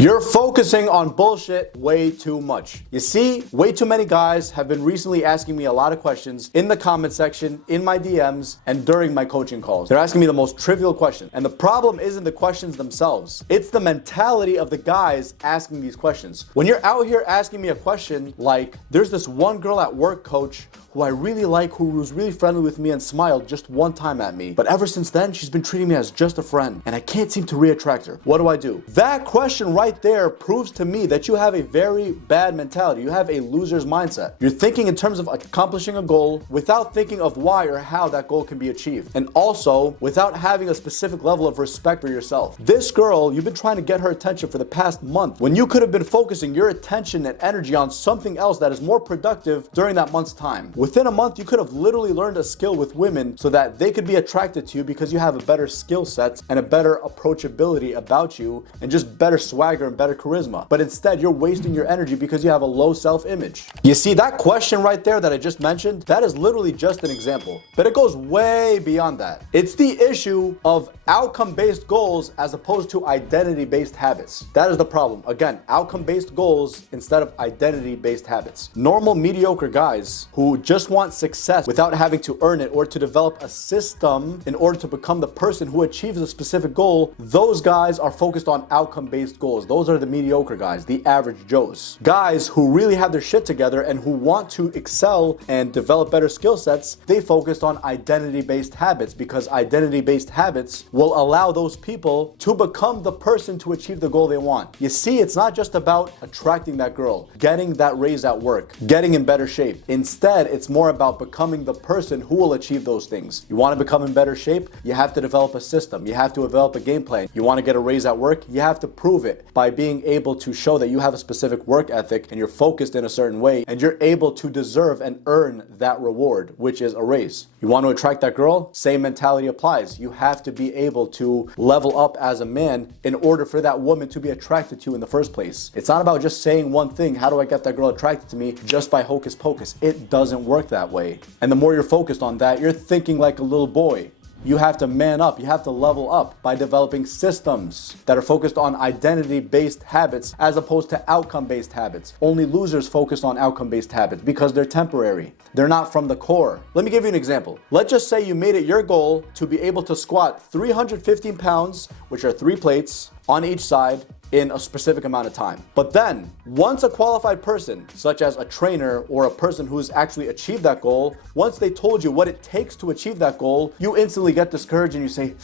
You're focusing on bullshit way too much. You see, way too many guys have been recently asking me a lot of questions in the comment section, in my DMs, and during my coaching calls. They're asking me the most trivial questions. And the problem isn't the questions themselves. It's the mentality of the guys asking these questions. When you're out here asking me a question like, there's this one girl at work, coach, who I really like, who was really friendly with me and smiled just one time at me. But ever since then, she's been treating me as just a friend, and I can't seem to reattract her. What do I do? That question right there proves to me that you have a very bad mentality. You have a loser's mindset. You're thinking in terms of accomplishing a goal without thinking of why or how that goal can be achieved. And also, without having a specific level of respect for yourself. This girl, you've been trying to get her attention for the past month, when you could have been focusing your attention and energy on something else that is more productive during that month's time. Within a month, you could have literally learned a skill with women so that they could be attracted to you because you have a better skill set and a better approachability about you and just better swagger and better charisma. But instead, you're wasting your energy because you have a low self-image. You see, that question right there that I just mentioned, that is literally just an example, but it goes way beyond that. It's the issue of outcome-based goals as opposed to identity-based habits. That is the problem. Again, outcome-based goals instead of identity-based habits. Normal, mediocre guys who just want success without having to earn it or to develop a system in order to become the person who achieves a specific goal, those guys are focused on outcome-based goals. Those are the mediocre guys, the average Joes. Guys who really have their shit together and who want to excel and develop better skill sets, they focused on identity-based habits because identity-based habits will allow those people to become the person to achieve the goal they want. You see, it's not just about attracting that girl, getting that raise at work, getting in better shape. Instead, it's more about becoming the person who will achieve those things. You want to become in better shape? You have to develop a system. You have to develop a game plan. You want to get a raise at work? You have to prove it by being able to show that you have a specific work ethic and you're focused in a certain way and you're able to deserve and earn that reward, which is a raise. You want to attract that girl? Same mentality applies. You have to be able to level up as a man in order for that woman to be attracted to you in the first place. It's not about just saying one thing, how do I get that girl attracted to me, just by hocus pocus. It doesn't work that way. And the more you're focused on that, you're thinking like a little boy. You have to man up, you have to level up by developing systems that are focused on identity-based habits as opposed to outcome-based habits. Only losers focus on outcome-based habits because they're temporary. They're not from the core. Let me give you an example. Let's just say you made it your goal to be able to squat 315 pounds, which are 3 plates on each side, in a specific amount of time. But then, once a qualified person, such as a trainer or a person who's actually achieved that goal, once they told you what it takes to achieve that goal, you instantly get discouraged and you say,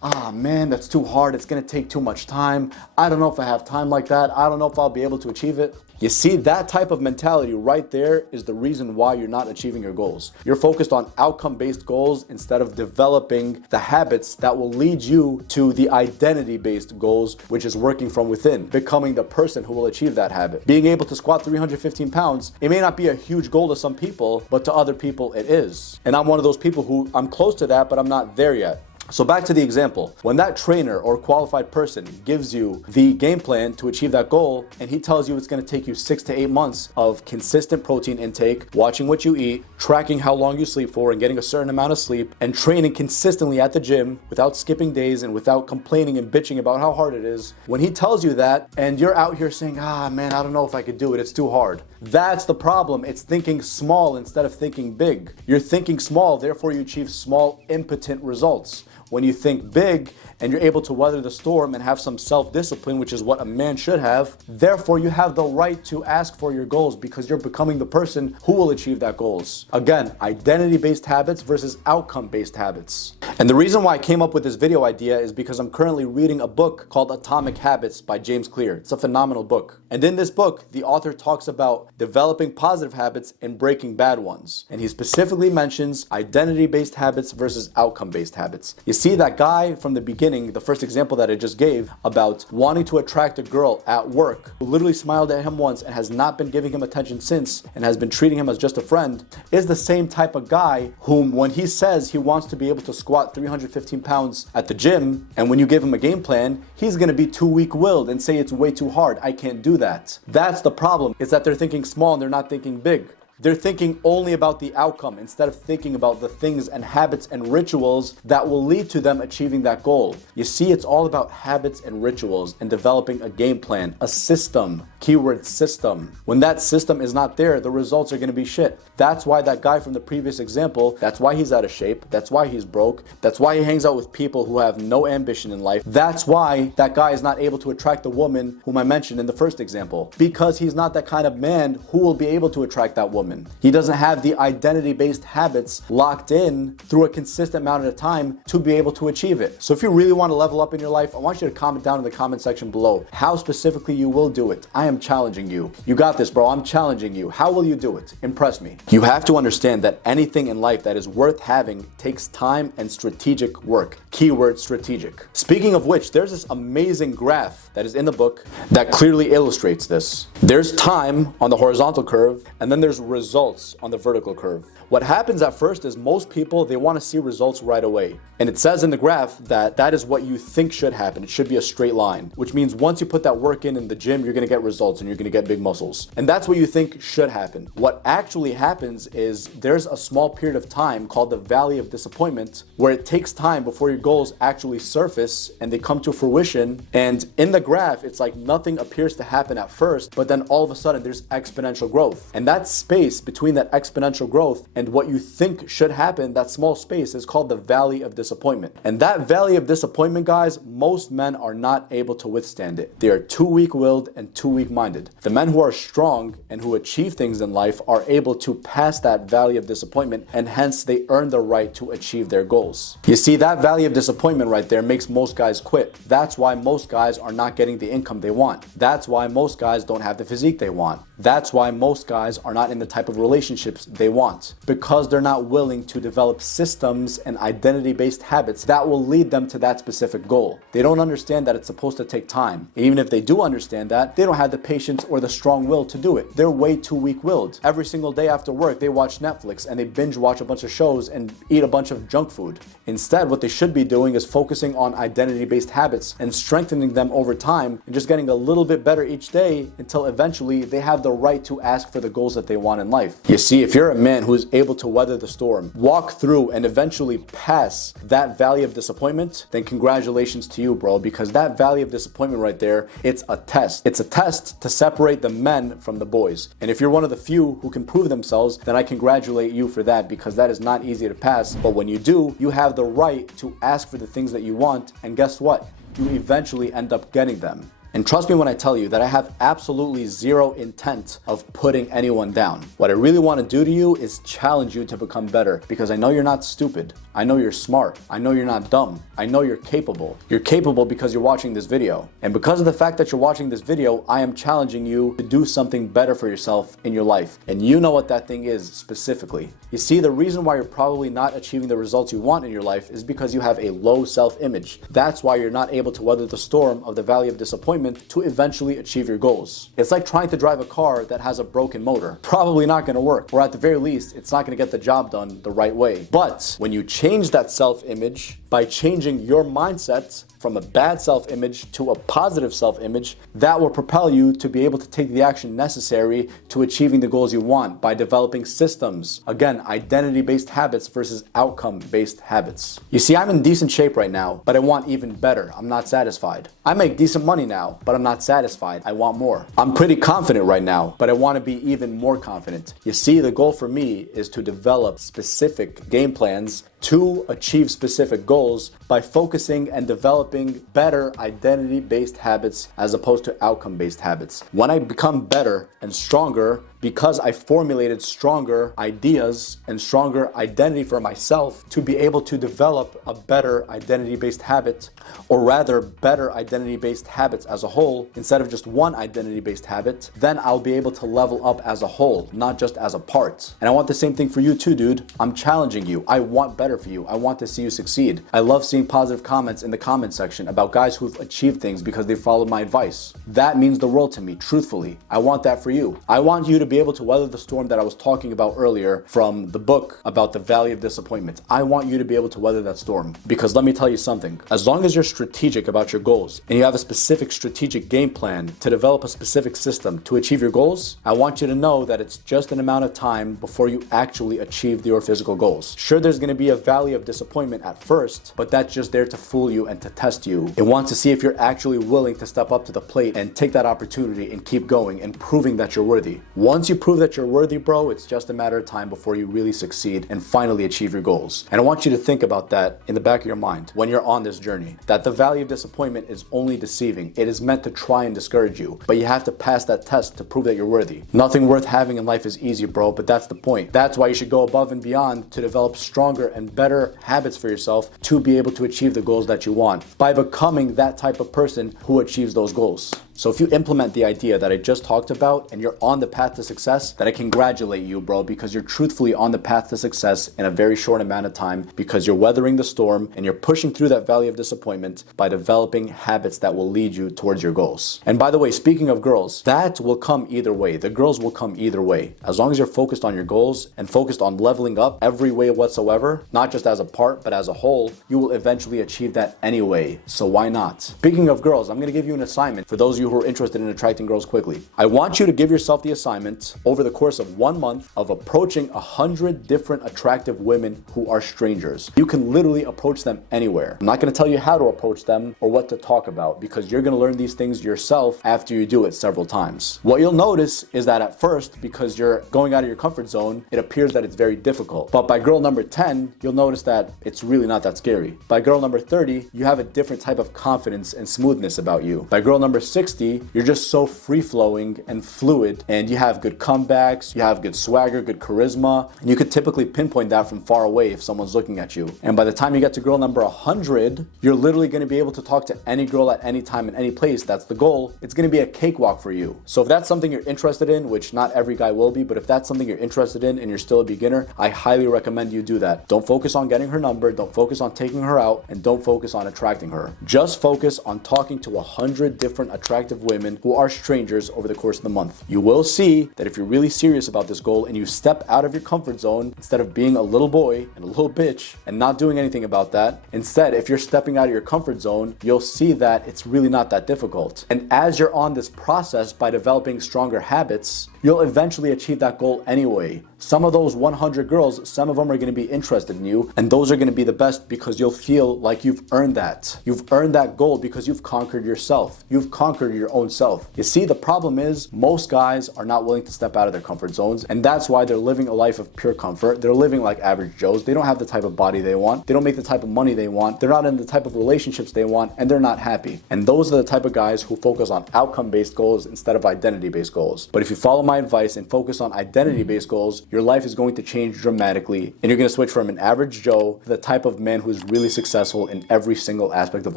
ah man, that's too hard, it's gonna take too much time. I don't know if I have time like that. I don't know if I'll be able to achieve it. You see, that type of mentality right there is the reason why you're not achieving your goals. You're focused on outcome-based goals instead of developing the habits that will lead you to the identity-based goals, which is working from within, becoming the person who will achieve that habit. Being able to squat 315 pounds, it may not be a huge goal to some people, but to other people it is. And I'm one of those people who I'm close to that, but I'm not there yet. So back to the example, when that trainer or qualified person gives you the game plan to achieve that goal, and he tells you it's going to take you 6 to 8 months of consistent protein intake, watching what you eat, tracking how long you sleep for and getting a certain amount of sleep, and training consistently at the gym without skipping days and without complaining and bitching about how hard it is, when he tells you that and you're out here saying, ah man, I don't know if I could do it, it's too hard. That's the problem. It's thinking small instead of thinking big. You're thinking small, therefore you achieve small, impotent results. When you think big and you're able to weather the storm and have some self-discipline, which is what a man should have, therefore you have the right to ask for your goals because you're becoming the person who will achieve that goals. Again, identity-based habits versus outcome-based habits. And the reason why I came up with this video idea is because I'm currently reading a book called Atomic Habits by James Clear. It's a phenomenal book. And in this book, the author talks about developing positive habits and breaking bad ones. And he specifically mentions identity-based habits versus outcome-based habits. You see, that guy from the beginning, the first example that I just gave about wanting to attract a girl at work who literally smiled at him once and has not been giving him attention since and has been treating him as just a friend, is the same type of guy whom, when he says he wants to be able to squat 315 pounds at the gym, and when you give him a game plan, he's going to be too weak-willed and say it's way too hard, I can't do that. That's the problem, is that they're thinking small and they're not thinking big. They're thinking only about the outcome instead of thinking about the things and habits and rituals that will lead to them achieving that goal. You see, it's all about habits and rituals and developing a game plan, a system, keyword system. When that system is not there, the results are going to be shit. That's why that guy from the previous example, that's why he's out of shape. That's why he's broke. That's why he hangs out with people who have no ambition in life. That's why that guy is not able to attract the woman whom I mentioned in the first example, because he's not that kind of man who will be able to attract that woman. He doesn't have the identity-based habits locked in through a consistent amount of time to be able to achieve it. So if you really want to level up in your life, I want you to comment down in the comment section below how specifically you will do it. I am challenging you. You got this, bro. I'm challenging you. How will you do it? Impress me. You have to understand that anything in life that is worth having takes time and strategic work. Keyword strategic. Speaking of which, there's this amazing graph that is in the book that clearly illustrates this. There's time on the horizontal curve, and then there's results on the vertical curve. What happens at first is most people, they want to see results right away. And it says in the graph that that is what you think should happen. It should be a straight line, which means once you put that work in the gym, you're going to get results and you're going to get big muscles. And that's what you think should happen. What actually happens is there's a small period of time called the valley of disappointment where it takes time before your goals actually surface and they come to fruition. And in the graph, it's like nothing appears to happen at first, but then all of a sudden there's exponential growth. And that space between that exponential growth and what you think should happen, that small space, is called the valley of disappointment. And that valley of disappointment, guys, most men are not able to withstand it. They are too weak-willed and too weak-minded. The men who are strong and who achieve things in life are able to pass that valley of disappointment, and hence they earn the right to achieve their goals. You see, that valley of disappointment right there makes most guys quit. That's why most guys are not getting the income they want. That's why most guys don't have the physique they want. That's why most guys are not in the type of relationships they want, because they're not willing to develop systems and identity-based habits that will lead them to that specific goal. They don't understand that it's supposed to take time. And even if they do understand that, they don't have the patience or the strong will to do it. They're way too weak-willed. Every single day after work, they watch Netflix and they binge watch a bunch of shows and eat a bunch of junk food. Instead, what they should be doing is focusing on identity-based habits and strengthening them over time and just getting a little bit better each day until eventually they have the right to ask for the goals that they want in life. You see, if you're a man who is able to weather the storm, walk through and eventually pass that valley of disappointment, then congratulations to you, bro, because that valley of disappointment right there, it's a test. It's a test to separate the men from the boys. And if you're one of the few who can prove themselves, then I congratulate you for that, because that is not easy to pass. But when you do, you have the right to ask for the things that you want, and guess what? You eventually end up getting them. And trust me when I tell you that I have absolutely zero intent of putting anyone down. What I really want to do to you is challenge you to become better, because I know you're not stupid. I know you're smart. I know you're not dumb. I know you're capable. You're capable because you're watching this video. And because of the fact that you're watching this video, I am challenging you to do something better for yourself in your life. And you know what that thing is specifically. You see, the reason why you're probably not achieving the results you want in your life is because you have a low self-image. That's why you're not able to weather the storm of the valley of disappointment to eventually achieve your goals. It's like trying to drive a car that has a broken motor. Probably not going to work, or at the very least, it's not going to get the job done the right way. But when you change that self-image by changing your mindset from a bad self-image to a positive self-image, that will propel you to be able to take the action necessary to achieving the goals you want by developing systems. Again, identity-based habits versus outcome-based habits. You see, I'm in decent shape right now, but I want even better. I'm not satisfied. I make decent money now, but I'm not satisfied. I want more. I'm pretty confident right now, but I want to be even more confident. You see, the goal for me is to develop specific game plans to achieve specific goals by focusing and developing better identity-based habits as opposed to outcome-based habits. When I become better and stronger, because I formulated stronger ideas and stronger identity for myself to be able to develop a better identity-based habit, or rather better identity-based habits as a whole, instead of just one identity-based habit, then I'll be able to level up as a whole, not just as a part. And I want the same thing for you too, dude. I'm challenging you. I want better for you. I want to see you succeed. I love seeing positive comments in the comment section about guys who've achieved things because they followed my advice. That means the world to me, truthfully. I want that for you. I want you to be be able to weather the storm that I was talking about earlier from the book about the Valley of Disappointment. I want you to be able to weather that storm, because let me tell you something. As long as you're strategic about your goals and you have a specific strategic game plan to develop a specific system to achieve your goals, I want you to know that it's just an amount of time before you actually achieve your physical goals. Sure, there's going to be a valley of disappointment at first, but that's just there to fool you and to test you. It wants to see if you're actually willing to step up to the plate and take that opportunity and keep going and proving that you're worthy. Once you prove that you're worthy, bro, it's just a matter of time before you really succeed and finally achieve your goals. And I want you to think about that in the back of your mind when you're on this journey, that the valley of disappointment is only deceiving. It is meant to try and discourage you, but you have to pass that test to prove that you're worthy. Nothing worth having in life is easy, bro, but that's the point. That's why you should go above and beyond to develop stronger and better habits for yourself to be able to achieve the goals that you want by becoming that type of person who achieves those goals. So if you implement the idea that I just talked about and you're on the path to success, then I congratulate you, bro, because you're truthfully on the path to success in a very short amount of time, because you're weathering the storm and you're pushing through that valley of disappointment by developing habits that will lead you towards your goals. And by the way, speaking of girls, that will come either way. The girls will come either way. As long as you're focused on your goals and focused on leveling up every way whatsoever, not just as a part, but as a whole, you will eventually achieve that anyway. So why not? Speaking of girls, I'm going to give you an assignment for those of you who are interested in attracting girls quickly. I want you to give yourself the assignment over the course of 1 month of approaching 100 different attractive women who are strangers. You can literally approach them anywhere. I'm not going to tell you how to approach them or what to talk about, because you're going to learn these things yourself after you do it several times. What you'll notice is that at first, because you're going out of your comfort zone, it appears that it's very difficult. But by girl number 10, you'll notice that it's really not that scary. By girl number 30, you have a different type of confidence and smoothness about you. By girl number 60, you're just so free-flowing and fluid, and you have good comebacks, you have good swagger, good charisma, and you could typically pinpoint that from far away if someone's looking at you. And by the time you get to girl number 100, you're literally going to be able to talk to any girl at any time in any place. That's the goal. It's going to be a cakewalk for you. So if that's something you're interested in, which not every guy will be, but if that's something you're interested in and you're still a beginner, I highly recommend you do that. Don't focus on getting her number, don't focus on taking her out, and don't focus on attracting her. Just focus on talking to 100 different attractive women who are strangers over the course of the month. You will see that if you're really serious about this goal and you step out of your comfort zone, instead of being a little boy and a little bitch and not doing anything about that, instead, if you're stepping out of your comfort zone, you'll see that it's really not that difficult. And as you're on this process by developing stronger habits, you'll eventually achieve that goal anyway. Some of those 100 girls, some of them are going to be interested in you, and those are going to be the best because you'll feel like you've earned that. You've earned that goal because you've conquered yourself. You've conquered your own self. You see, the problem is most guys are not willing to step out of their comfort zones, and that's why they're living a life of pure comfort. They're living like average Joes. They don't have the type of body they want. They don't make the type of money they want. They're not in the type of relationships they want, and they're not happy. And those are the type of guys who focus on outcome-based goals instead of identity-based goals. But if you follow my advice and focus on identity-based goals, your life is going to change dramatically, and you're going to switch from an average Joe to the type of man who's really successful in every single aspect of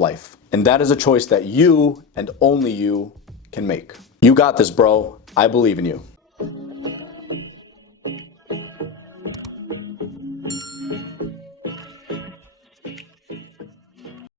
life. And that is a choice that you and only you can make. You got this, bro. I believe in you.